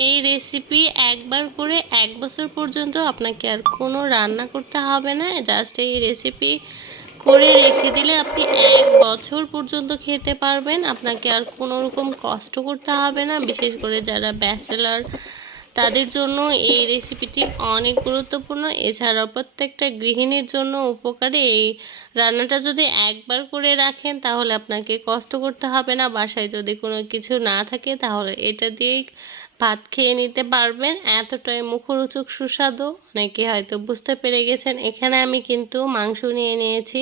এই রেসিপি একবার করে এক বছর পর্যন্ত আপনাকে আর কোনো রান্না করতে হবে না। জাস্ট এই রেসিপি করে রেখে দিলে আপনি এক বছর পর্যন্ত খেতে পারবেন। আপনাকে আর কোনো রকম কষ্ট করতে হবে না। বিশেষ করে যারা ব্যাচেলার তাদের জন্য এই রেসিপিটি অনেক গুরুত্বপূর্ণ। এছাড়াও প্রত্যেকটা গৃহিণীর জন্য উপকারী। এই রান্নাটা যদি একবার করে রাখেন, তাহলে আপনাকে কষ্ট করতে হবে না। বাসায় যদি কোনো কিছু না থাকে, তাহলে এটা দিয়েই ভাত খেয়ে নিতে পারবেন। এতটাই মুখরোচক সুস্বাদু। অনেকে হয়তো বুঝতে পেরে গেছেন, এখানে আমি কিন্তু মাংস নিয়ে নিয়েছি।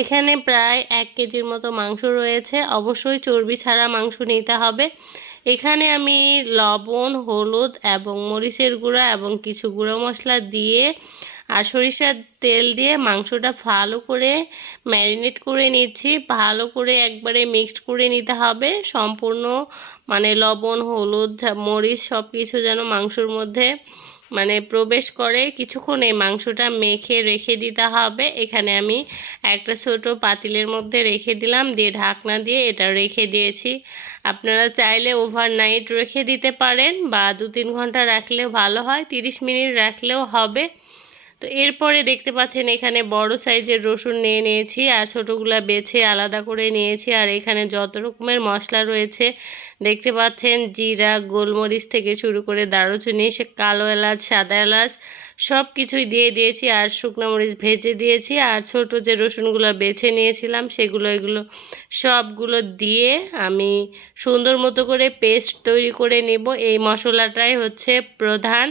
এখানে প্রায় এক কেজির মতো মাংস রয়েছে। অবশ্যই চর্বি ছাড়া মাংস নিতে হবে। এখানে আমি লবণ, হলুদ এবং মরিচের গুঁড়া এবং কিছু গুঁড়ো মশলা দিয়ে আর সরিষার তেল দিয়ে মাংসটা ভালো করে ম্যারিনেট করে নিচ্ছি। ভালো করে একবারে মিক্সড করে নিতে হবে। সম্পূর্ণ মানে লবণ, হলুদ মরিচ সব কিছু যেন মাংসর মধ্যে মানে প্রবেশ করে। কিছুক্ষণ এই মাংসটা মেখে রেখে দিতে হবে। এখানে আমি একটা ছোট পাতিলের মধ্যে রেখে দিলাম। দিয়ে ঢাকনা দিয়ে এটা রেখে দিয়েছি। আপনারা চাইলে ওভারনাইট রেখে দিতে পারেন বা দু তিন ঘণ্টা রাখলেও ভালো হয়। তিরিশ মিনিট রাখলেও হবে। তো এরপরে দেখতে পাচ্ছেন এখানে বড় সাইজের রসুন নিয়ে নিয়েছি আর ছোটোগুলা বেছে আলাদা করে নিয়েছি আর এখানে যত রকমের মশলা রয়েছে, দেখতে পাচ্ছেন জিরা, গোলমরিচ থেকে শুরু করে দারুচিনি, সে কালো এলাচ, সাদা এলাচ সব কিছুই দিয়ে দিয়েছি আর শুকনো মরিচ ভেজে দিয়েছি আর ছোট যে রসুনগুলো বেছে নিয়েছিলাম সেগুলো এগুলো সবগুলো দিয়ে আমি সুন্দর মতো করে পেস্ট তৈরি করে নেব। এই মশলাটাই হচ্ছে প্রধান।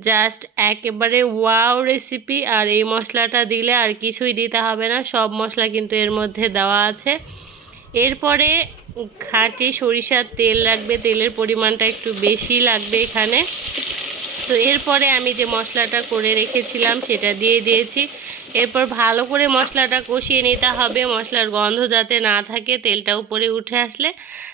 জাস্ট একেবারে ওয়াও রেসিপি আর এই মশলাটা দিলে আর কিছুই দিতে হবে না। সব মশলা কিন্তু এর মধ্যে দেওয়া আছে। এরপরে খাঁটি সরিষার তেল লাগবে। তেলের পরিমাণটা একটু বেশি লাগবে এখানে। তো এরপরে আমি যে মশলাটা করে রেখেছিলাম সেটা দিয়ে দিয়েছি। এরপর ভালো করে মশলাটা কষিয়ে নিতে হবে। মশলার গন্ধ যাতে না থাকে, তেলটা উপরে উঠে আসলে।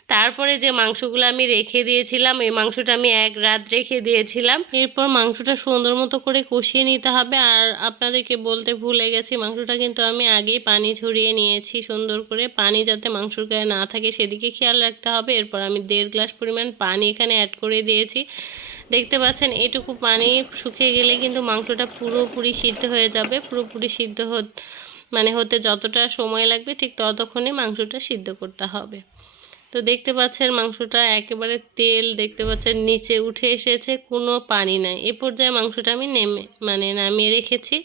তারপরে যে মাংসগুলো আমি রেখে দিয়েছিলাম, এই মাংসটা আমি এক রাত রেখে দিয়েছিলাম। এরপর মাংসটা সুন্দর মতো করে কষিয়ে নিতে হবে। আর আপনাদেরকে বলতে ভুলে গেছি, মাংসটা কিন্তু আমি আগেই পানি ঝরিয়ে নিয়েছি। সুন্দর করে পানি যাতে মাংসর গায়ে না থাকে, সেদিকে খেয়াল রাখতে হবে। এরপর আমি দেড় গ্লাস পরিমাণ পানি এখানে অ্যাড করে দিয়েছি। দেখতে পাচ্ছেন, এটুকু পানি শুকিয়ে গেলে কিন্তু মাংসটা পুরোপুরি সিদ্ধ হয়ে যাবে, পুরোপুরি সিদ্ধ হ মানে হতে যতটা সময় লাগবে ঠিক ততক্ষণে মাংসটা সিদ্ধ করতে হবে। তো দেখতে পাচ্ছেন মাংসটা একেবারে তেল, দেখতে পাচ্ছেন নিচে উঠে এসেছে, কোনো পানি নাই। এ পর্যায়ে মাংসটা আমি নেমে মানে নামিয়ে রেখেছি।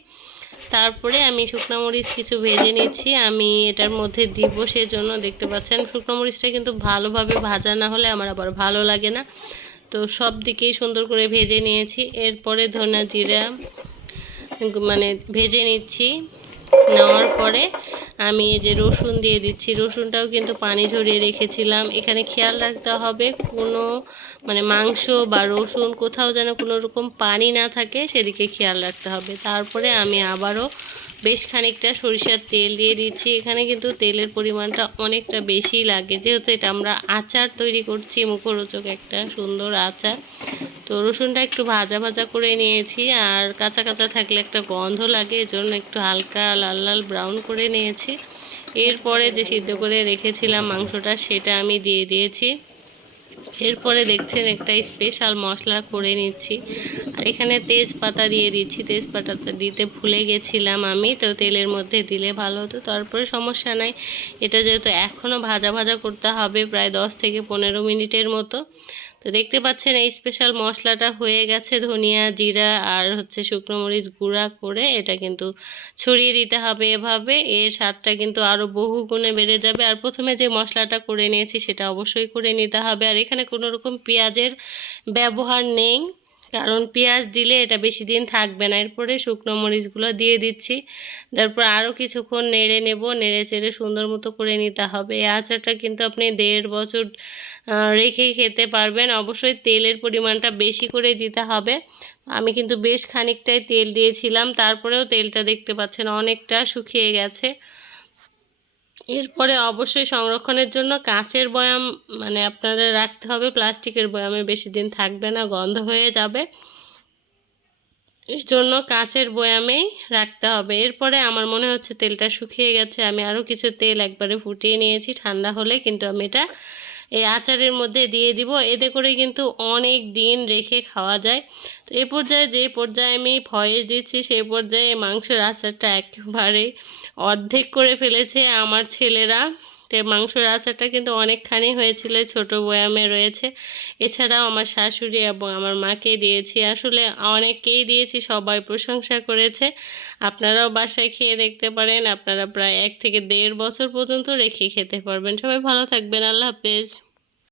তারপরে আমি শুকনো মরিচ কিছু ভেজে নিচ্ছি, আমি এটার মধ্যে দিব সেজন্য। দেখতে পাচ্ছেন শুকনো মরিচটা কিন্তু ভালোভাবে ভাজা না হলে আমার আবার ভালো লাগে না। তো সব দিকেই সুন্দর করে ভেজে নিয়েছি। এরপরে ধনা জিরা মানে ভেজে নিচ্ছি। নেওয়ার পরে আমি এই যে রসুন দিয়ে দিচ্ছি। রসুনটাও কিন্তু পানি ঝরিয়ে রেখেছিলাম। এখানে খেয়াল রাখতে হবে কোনো মানে মাংস বা রসুন কোথাও যেন কোনো রকম পানি না থাকে, সেদিকে খেয়াল রাখতে হবে। তারপরে আমি আবারও বেশ খানিকটা সরিষার তেল দিয়ে দিচ্ছি। এখানে কিন্তু তেলের পরিমাণটা অনেকটা বেশি লাগে। যেহেতু এটা আমরা আচার তৈরি করছি, মুখরোচক একটা সুন্দর আচার। তো রসুনটা একটু ভাজা ভাজা করে নিয়েছি আর কাঁচা কাঁচা থাকলে একটা গন্ধ লাগে, এজন্য একটু হালকা লাল লাল ব্রাউন করে নিয়েছি। এরপরে যে সিদ্ধ করে রেখেছিলাম মাংসটা সেটা আমি দিয়ে দিয়েছি। এরপরে দেখছেন একটা স্পেশাল মশলা করে নিচ্ছি। আর এখানে তেজপাতা দিয়ে দিচ্ছি, তেজপাতাটা দিতে ভুলে গেছিলাম আমি, তো তেলের মধ্যে দিলে ভালো হতো, তারপরে সমস্যা নাই। এটা যেহেতু এখনও ভাজা ভাজা করতে হবে, প্রায় দশ থেকে পনেরো মিনিটের মতো। তো দেখতে পাচ্ছেন এই স্পেশাল মশলাটা হয়ে গেছে, ধনিয়া জিরা আর হচ্ছে শুকনো মরিচ গুঁড়া করে এটা কিন্তু ছড়িয়ে দিতে হবে এভাবে। এর স্বাদটা কিন্তু আরও বহু গুণে বেড়ে যাবে। আর প্রথমে যে মশলাটা করে নিয়েছি সেটা অবশ্যই করে নিতে হবে। আর এখানে কোনো রকম পেঁয়াজের ব্যবহার নেই। কারণ পেঁয়াজ দিলে এটা বেশি দিন থাকবে না। এরপরে শুকনো মরিচগুলো দিয়ে দিচ্ছি। তারপর আরও কিছুক্ষণ নেড়ে নেব। নেড়ে চেড়ে সুন্দর মতো করে নিতে হবে। এই আচারটা কিন্তু আপনি দেড় বছর রেখে খেতে পারবেন। অবশ্যই তেলের পরিমাণটা বেশি করে দিতে হবে। আমি কিন্তু বেশ খানিকটাই তেল দিয়েছিলাম। তারপরেও তেলটা দেখতে পাচ্ছেন অনেকটা শুকিয়ে গেছে। এরপরে অবশ্যই সংরক্ষণের জন্য কাঁচের বয়াম মানে আপনারা রাখতে হবে। প্লাস্টিকের বয়ামে বেশি দিন থাকবে না, গন্ধ হয়ে যাবে। এই জন্য কাঁচের বয়ামেই রাখতে হবে। এরপরে আমার মনে হচ্ছে তেলটা শুকিয়ে গেছে। আমি আরও কিছু তেল একবারে ফুটিয়ে নিয়েছি। ঠান্ডা হলে কিন্তু আমি এটা এই আচারের মধ্যে দিয়ে দিব। এতে করে কিন্তু অনেক দিন রেখে খাওয়া যায়। তো এ পর্যায়ে যে পর্যায়ে আমি ভয়েস দিচ্ছি সেই পর্যায়ে মাংসের আচারটা একেবারে অর্ধেক করে ফেলেছে আমার ছেলেরা। তো মাংসর আচারটা কিন্তু অনেকখানি হয়েছিল ছোট বয়ামে রয়েছে। এছাড়াও আমার শাশুড়ি এবং আমার মাকে দিয়েছি, আসলে অনেককেই দিয়েছি, সবাই প্রশংসা করেছে। আপনারাও বাসায় খেয়ে দেখতে পারেন, আপনারা প্রায় এক থেকে দেড় বছর পর্যন্ত রেখে খেতে পারবেন। সবাই ভালো থাকবেন, আল্লাহ হাফেজ।